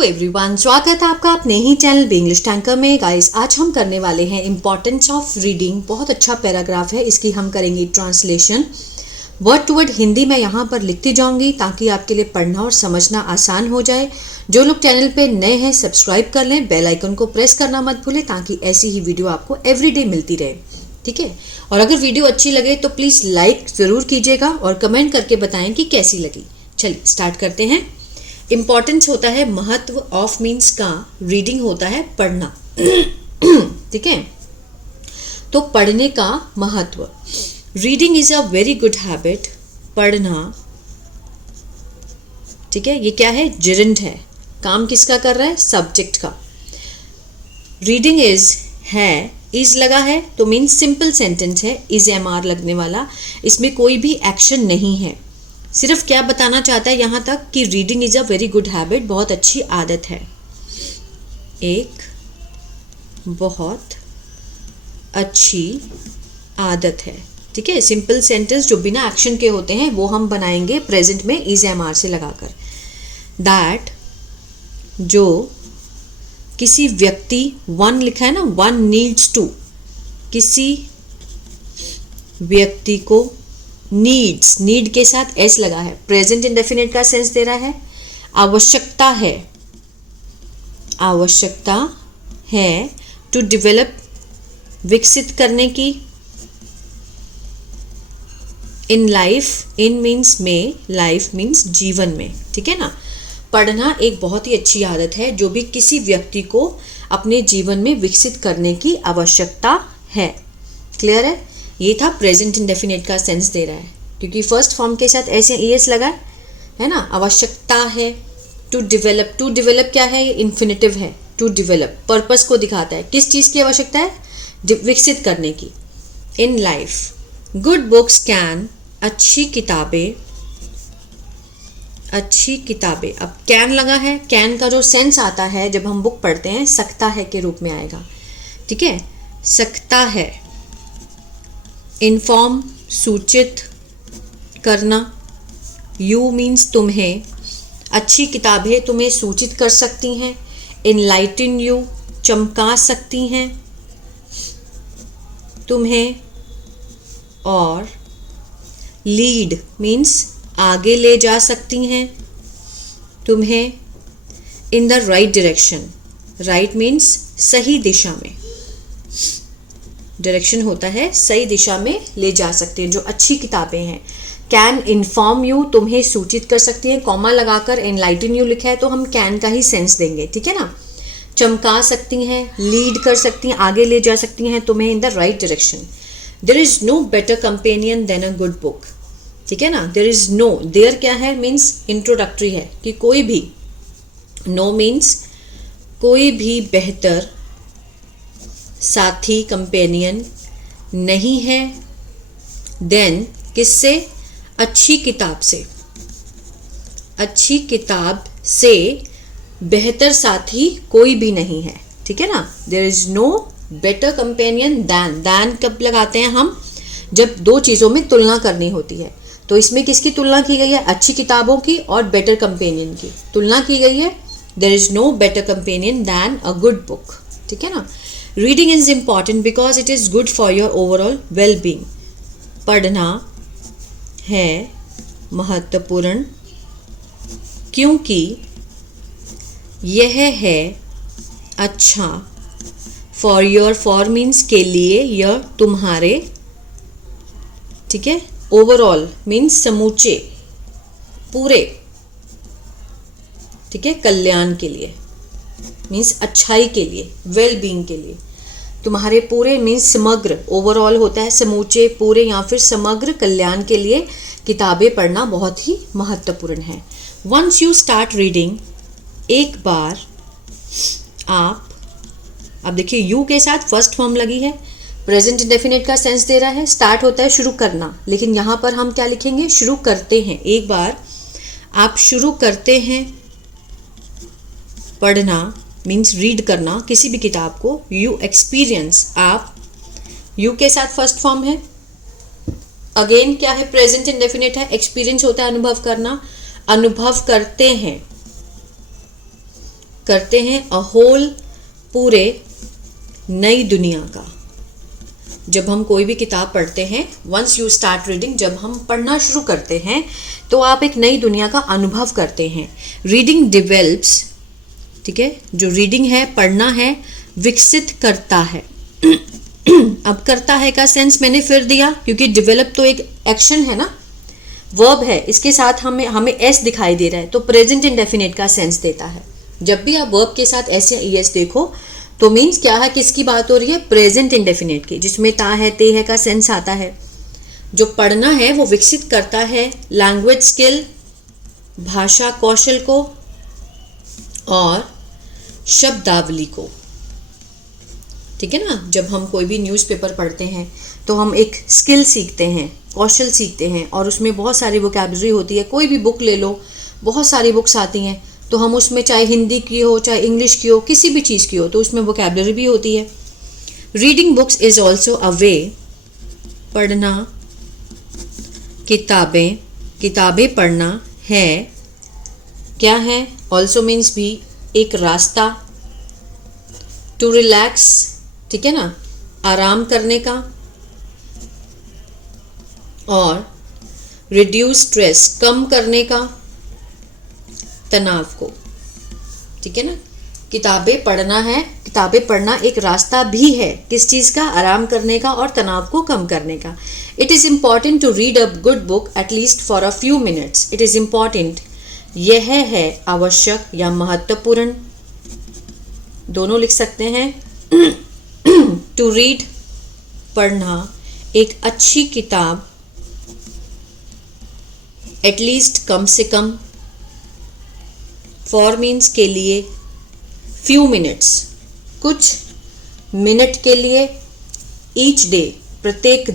Hello everyone, स्वागत है आपका अपने ही चैनल बी इंग्लिश टैंकर में। गाइस, आज हम करने वाले हैं इंपॉर्टेंस ऑफ रीडिंग। बहुत अच्छा पैराग्राफ है, इसकी हम करेंगे translation. Word to word Hindi में यहाँ पर लिखती जाऊंगी ताकि आपके लिए पढ़ना और समझना आसान हो जाए। जो लोग चैनल पे नए हैं सब्सक्राइब कर लें, बेल आइकन को प्रेस करना मत भूलें ताकि ऐसी ही वीडियो आपको एवरीडे मिलती रहे। ठीक है, और अगर वीडियो अच्छी लगे तो प्लीज़ लाइक ज़रूर कीजिएगा और कमेंट करके बताएं कि कैसी लगी। चलिए स्टार्ट करते हैं। इम्पॉर्टेंस होता है महत्व, ऑफ मीन्स का, रीडिंग होता है पढ़ना। ठीक है, तो पढ़ने का महत्व। Reading is a very good habit. पढ़ना, ठीक है, ये क्या है? जिरंड है। काम किसका कर रहा है? सब्जेक्ट का। रीडिंग इज है, इज लगा है तो मीन्स सिंपल सेंटेंस है। इज एमआर लगने वाला, इसमें कोई भी एक्शन नहीं है। सिर्फ क्या बताना चाहता है यहाँ तक कि reading is a very good habit, बहुत अच्छी आदत है, एक बहुत अच्छी आदत है। ठीक है, सिंपल सेंटेंस जो बिना एक्शन के होते हैं वो हम बनाएंगे प्रेजेंट में इज एम आर से लगाकर। दैट, जो किसी व्यक्ति, वन लिखा है ना, वन नीड्स टू, किसी व्यक्ति को, नीड्स, नीड के साथ एस लगा है, प्रेजेंट इंडेफिनिट का सेंस दे रहा है। आवश्यकता है, आवश्यकता है, टू डेवलप, विकसित करने की। इन लाइफ, इन मीन्स में, लाइफ मीन्स जीवन में। ठीक है ना, पढ़ना एक बहुत ही अच्छी आदत है जो भी किसी व्यक्ति को अपने जीवन में विकसित करने की आवश्यकता है। क्लियर है? ये था प्रेजेंट इंडेफिनिट का सेंस दे रहा है क्योंकि फर्स्ट फॉर्म के साथ ऐसे ईएस लगा है ना। आवश्यकता है, टू डेवलप, टू डेवलप क्या है? ये इन्फिनेटिव है। टू डेवलप पर्पस को दिखाता है, किस चीज़ की आवश्यकता है? विकसित करने की। In life, good books can, अच्छी किताबें, अच्छी किताबें। अब कैन लगा है, कैन का जो सेंस आता है जब हम बुक पढ़ते हैं सकता है के रूप में आएगा। ठीक है, सकता है। इन्फॉर्म, सूचित करना। यू मीन्स तुम्हें, अच्छी किताबें तुम्हें सूचित कर सकती हैं। इनलाइटन यू, चमका सकती हैं तुम्हें। और लीड मीन्स आगे ले जा सकती हैं तुम्हें। In the right direction, right means सही दिशा में, डायरेक्शन होता है सही दिशा में ले जा सकते हैं जो अच्छी किताबें हैं। कैन इन्फॉर्म यू, तुम्हें सूचित कर सकती हैं, कॉमा लगाकर एनलाइटन यू लिखा है तो हम कैन का ही सेंस देंगे। ठीक है ना, चमका सकती हैं, लीड कर सकती हैं, आगे ले जा सकती हैं तुम्हें in the right direction. There is no better companion than a good book. ठीक है ना, देयर इज नो, देयर क्या है? मीन्स इंट्रोडक्टरी है कि कोई भी, नो मीन्स कोई भी बेहतर साथी, कंपेनियन नहीं है, देन किससे? अच्छी किताब से, अच्छी किताब से बेहतर साथी कोई भी नहीं है। ठीक है ना, there is no better companion than. Than कब लगाते हैं हम? जब दो चीज़ों में तुलना करनी होती है। तो इसमें किसकी तुलना की गई है? अच्छी किताबों की और बेटर कंपेनियन की तुलना की गई है। There is no better companion than a good book. ठीक है ना, reading is important because it is good for your overall well being. पढ़ना है महत्वपूर्ण क्योंकि यह है अच्छा, फॉर योर, फॉर मीन्स के लिए, यह तुम्हारे, ठीक है, ओवरऑल मीन्स समूचे, पूरे, ठीक है, कल्याण के लिए मीन्स अच्छाई के लिए, वेल बीइंग के लिए। तुम्हारे पूरे मीन्स समग्र, ओवरऑल होता है समूचे, पूरे या फिर समग्र कल्याण के लिए किताबें पढ़ना बहुत ही महत्वपूर्ण है। वंस यू स्टार्ट रीडिंग, एक बार आप, अब देखिए यू के साथ फर्स्ट फॉर्म लगी है, प्रेजेंट इंडेफिनिट का सेंस दे रहा है। स्टार्ट होता है शुरू करना, लेकिन यहाँ पर हम क्या लिखेंगे? शुरू करते हैं। एक बार आप शुरू करते हैं पढ़ना मीन्स रीड करना किसी भी किताब को। यू एक्सपीरियंस, आप, यू के साथ फर्स्ट फॉर्म है। अगेन क्या है? प्रेजेंट इंडेफिनिट है। एक्सपीरियंस होता है अनुभव करना, अनुभव करते हैं करते हैं अ होल, पूरे नई दुनिया का। जब हम कोई भी किताब पढ़ते हैं, वंस यू स्टार्ट रीडिंग, जब हम पढ़ना शुरू करते हैं तो आप एक नई दुनिया का अनुभव करते हैं। रीडिंग डिवेल्प्स, ठीक है, जो रीडिंग है, पढ़ना है, विकसित करता है। अब करता है का सेंस मैंने फिर दिया, क्योंकि डिवेलप तो एक एक्शन है ना, वर्ब है, इसके साथ हमें एस दिखाई दे रहा है, तो प्रेजेंट इंडेफिनिट का सेंस देता है। जब भी आप वर्ब के साथ एस या ईएस देखो तो मीन्स क्या है, किसकी बात हो रही है, प्रेजेंट इंडेफिनिट की, जिसमें ता है, ते है का सेंस आता है। जो पढ़ना है वो विकसित करता है लैंग्वेज स्किल, भाषा कौशल को और शब्दावली को, ठीक है ना। जब हम कोई भी न्यूज़पेपर पढ़ते हैं तो हम एक स्किल सीखते हैं, कौशल सीखते हैं, और उसमें बहुत सारी वोकैबुलरी होती है। कोई भी बुक ले लो, बहुत सारी बुक्स आती हैं, तो हम उसमें चाहे हिंदी की हो, चाहे इंग्लिश की हो, किसी भी चीज़ की हो, तो उसमें वोकैबुलरी भी होती है। Reading books is also a way, पढ़ना, किताबें पढ़ना है, क्या है, ऑल्सो मीन्स भी, एक रास्ता, टू रिलैक्स, ठीक है ना, आराम करने का, और रिड्यूस स्ट्रेस, कम करने का तनाव को, ठीक है ना। किताबें पढ़ना है, किताबें पढ़ना एक रास्ता भी है, किस चीज़ का, आराम करने का और तनाव को कम करने का। It is important to read a good book at least for a few minutes. It is important, यह है आवश्यक या महत्वपूर्ण, दोनों लिख सकते हैं। टू रीड, पढ़ना, एक अच्छी किताब, एटलीस्ट कम से कम, फॉर मीन्स के लिए, फ्यू मिनट्स कुछ मिनट के लिए, ईच डे प्रत्येक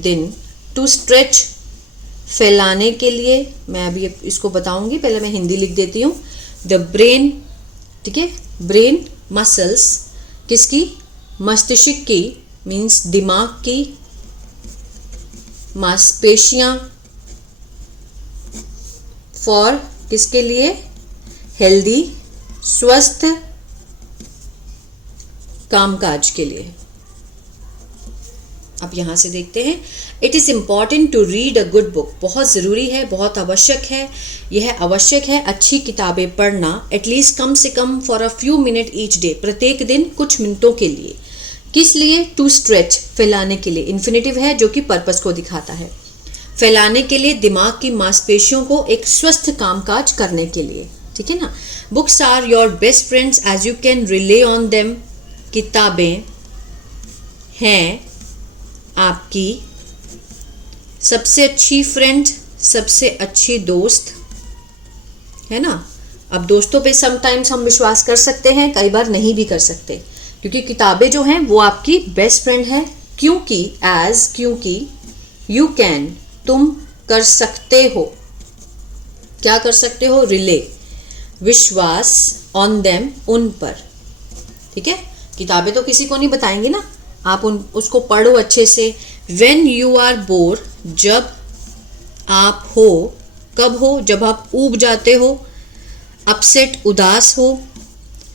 दिन, टू स्ट्रेच फैलाने के लिए, मैं अभी इसको बताऊंगी, पहले मैं हिंदी लिख देती हूँ। द ब्रेन, ठीक है, ब्रेन मसल्स, किसकी, मस्तिष्क की, मीन्स दिमाग की, मांसपेशियां, फॉर किसके लिए, हेल्दी, स्वस्थ कामकाज के लिए। अब यहां से देखते हैं, it is important to read a good book, बहुत ज़रूरी है, बहुत आवश्यक है, यह आवश्यक है अच्छी किताबें पढ़ना, एटलीस्ट कम से कम, for a few minute each day, प्रत्येक दिन कुछ मिनटों के लिए। किस लिए, टू स्ट्रेच, फैलाने के लिए, इन्फिनेटिव है जो कि पर्पस को दिखाता है, फैलाने के लिए, दिमाग की मांसपेशियों को एक स्वस्थ कामकाज करने के लिए, ठीक है ना। Books are your best friends as you can rely on them, किताबें हैं आपकी सबसे अच्छी फ्रेंड, सबसे अच्छी दोस्त, है ना। अब दोस्तों पे समटाइम्स हम विश्वास कर सकते हैं, कई बार नहीं भी कर सकते, क्योंकि किताबें जो हैं वो आपकी बेस्ट फ्रेंड है, क्योंकि यू कैन, तुम कर सकते हो, क्या कर सकते हो, रिले, विश्वास, ऑन देम, उन पर, ठीक है। किताबें तो किसी को नहीं बताएंगी ना, आप उसको पढ़ो अच्छे से। व्हेन यू आर बोर, जब आप हो, कब हो, जब आप ऊब जाते हो, अपसेट, उदास हो,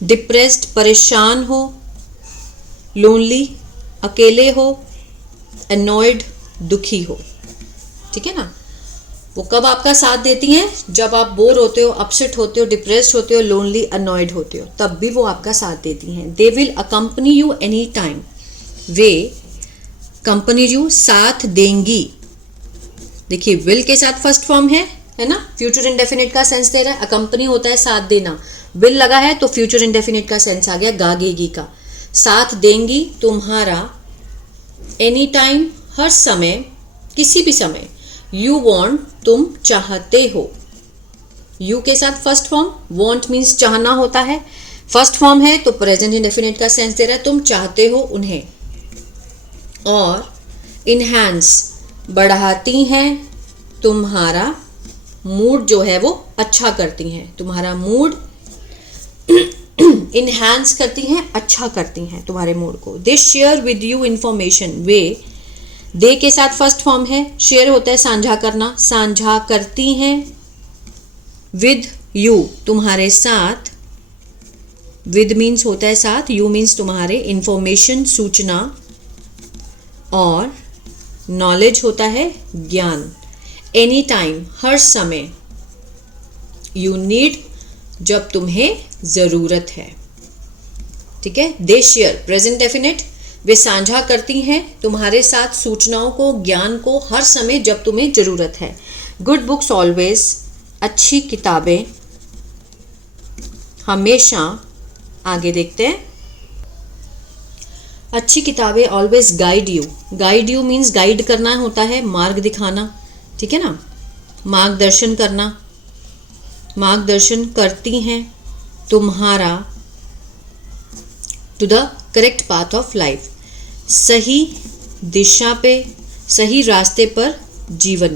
डिप्रेस्ड, परेशान हो, लोनली, अकेले हो, एनॉयड, दुखी हो, ठीक है ना। वो कब आपका साथ देती हैं, जब आप बोर होते हो, अपसेट होते हो, डिप्रेस्ड होते हो, लोनली, अनॉयड होते हो, तब भी वो आपका साथ देती हैं। They will accompany you any time, way company you, साथ देंगी। देखिए विल के साथ फर्स्ट फॉर्म है ना, फ्यूचर इंडेफिनिट का सेंस दे रहा है, अकम्पनी होता है साथ देना, विल लगा है तो फ्यूचर इंडेफिनिट का सेंस आ गया, गागेगी का, साथ देंगी तुम्हारा, एनी टाइम, हर समय, किसी भी समय, यू वॉन्ट, तुम चाहते हो, यू के साथ फर्स्ट फॉर्म, वॉन्ट मीन्स चाहना होता है, फर्स्ट फॉर्म है तो प्रेजेंट इंडेफिनिट का सेंस दे रहा है, तुम चाहते हो उन्हें। और इनहैंस, बढ़ाती हैं तुम्हारा मूड, जो है वो अच्छा करती हैं, तुम्हारा मूड इनहैंस करती हैं, अच्छा करती हैं तुम्हारे मूड को। दे शेयर विद यू इंफॉर्मेशन, वे, दे के साथ फर्स्ट फॉर्म है, शेयर होता है साझा करना, साझा करती हैं, विद यू तुम्हारे साथ, विद मीन्स होता है साथ, यू मीन्स तुम्हारे, इंफॉर्मेशन सूचना, और नॉलेज होता है ज्ञान। एनी टाइम हर समय, यू नीड जब तुम्हें ज़रूरत है। ठीक है। दे शेयर प्रेजेंट डेफिनेट, वे साझा करती हैं तुम्हारे साथ सूचनाओं को, ज्ञान को हर समय जब तुम्हें ज़रूरत है। गुड बुक्स ऑलवेज, अच्छी किताबें हमेशा, आगे देखते हैं, अच्छी किताबें always guide you, guide you means guide करना होता है, मार्ग दिखाना, ठीक है ना, मार्गदर्शन करना, मार्गदर्शन करती हैं तुम्हारा to the correct path of life, सही दिशा पे, सही रास्ते पर, जीवन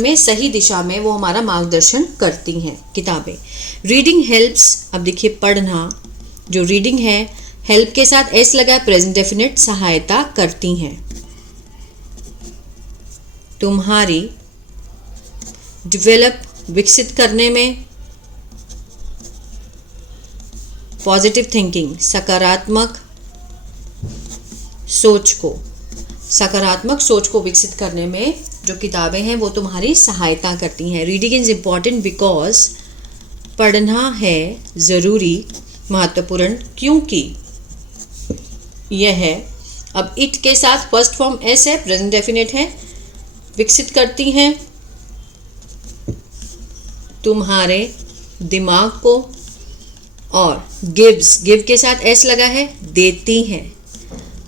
में सही दिशा में वो हमारा मार्गदर्शन करती हैं किताबें। रीडिंग हेल्प्स, अब देखिए पढ़ना, जो रीडिंग है हेल्प के साथ एस लगा है, प्रेजेंट डेफिनेट, सहायता करती हैं तुम्हारी डेवलप, विकसित करने में, पॉजिटिव थिंकिंग, सकारात्मक सोच को विकसित करने में जो किताबें हैं वो तुम्हारी सहायता करती हैं। रीडिंग इज इम्पॉर्टेंट बिकॉज, पढ़ना है ज़रूरी, महत्वपूर्ण, क्योंकि यह है, अब इट के साथ फर्स्ट फॉर्म एस है, प्रेजेंट डेफिनेट है, विकसित करती हैं तुम्हारे दिमाग को, और गिव्स, गिव के साथ एस लगा है, देती हैं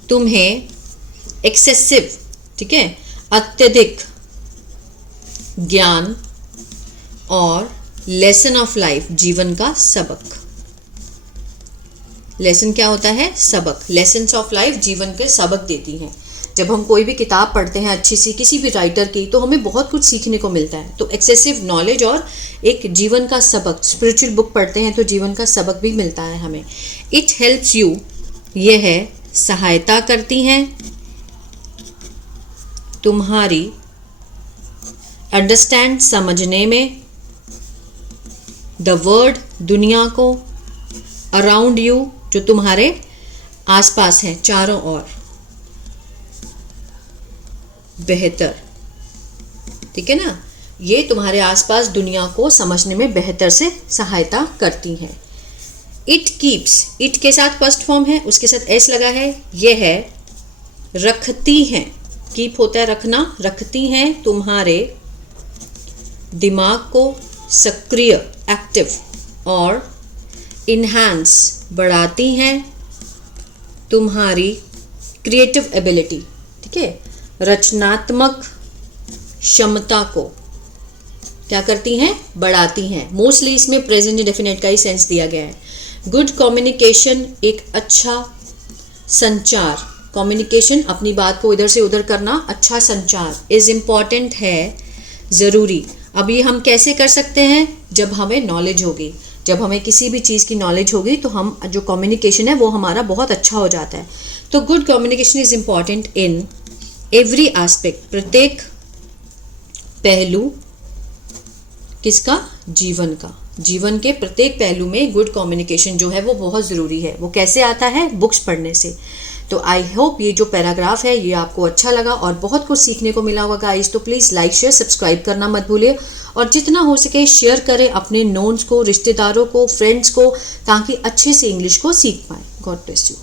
तुम्हें, एक्सेसिव, ठीक है, अत्यधिक ज्ञान, और लेसन ऑफ लाइफ, जीवन का सबक। लेसन क्या होता है? सबक। लेसन्स ऑफ लाइफ, जीवन के सबक देती हैं। जब हम कोई भी किताब पढ़ते हैं अच्छी सी किसी भी राइटर की, तो हमें बहुत कुछ सीखने को मिलता है। तो एक्सेसिव नॉलेज और एक जीवन का सबक, स्पिरिचुअल बुक पढ़ते हैं तो जीवन का सबक भी मिलता है हमें। इट हेल्प्स यू, यह है सहायता करती हैं तुम्हारी, अंडरस्टैंड, समझने में, द वर्ल्ड, दुनिया को, अराउंड यू, जो तुम्हारे आसपास है, चारों ओर, बेहतर, ठीक है ना, ये तुम्हारे आसपास दुनिया को समझने में बेहतर से सहायता करती हैं। इट कीप्स, इट के साथ फर्स्ट फॉर्म है, उसके साथ एस लगा है, ये है रखती हैं, कीप होता है रखना, रखती हैं तुम्हारे दिमाग को सक्रिय, एक्टिव, और इन्हांस, बढ़ाती हैं तुम्हारी क्रिएटिव एबिलिटी, ठीक है, रचनात्मक क्षमता को क्या करती हैं? बढ़ाती हैं। मोस्टली इसमें प्रेजेंट डेफिनेट का ही सेंस दिया गया है। गुड कम्युनिकेशन, एक अच्छा संचार, कम्युनिकेशन, अपनी बात को इधर से उधर करना, अच्छा संचार, इज इम्पॉर्टेंट है, ज़रूरी। अब ये हम कैसे कर सकते हैं? जब हमें नॉलेज होगी, जब हमें किसी भी चीज़ की नॉलेज होगी तो हम जो कम्युनिकेशन है वो हमारा बहुत अच्छा हो जाता है। तो good communication is important in every aspect, प्रत्येक पहलू किसका? जीवन का। जीवन के प्रत्येक पहलू में गुड कम्युनिकेशन जो है वो बहुत ज़रूरी है। वो कैसे आता है? बुक्स पढ़ने से। तो आई होप ये जो पैराग्राफ है ये आपको अच्छा लगा और बहुत कुछ सीखने को मिला होगा गाइस। तो प्लीज़ लाइक शेयर सब्सक्राइब करना मत भूलिए और जितना हो सके शेयर करें अपने नोन्स को, रिश्तेदारों को, फ्रेंड्स को, ताकि अच्छे से इंग्लिश को सीख पाएँ। God bless you.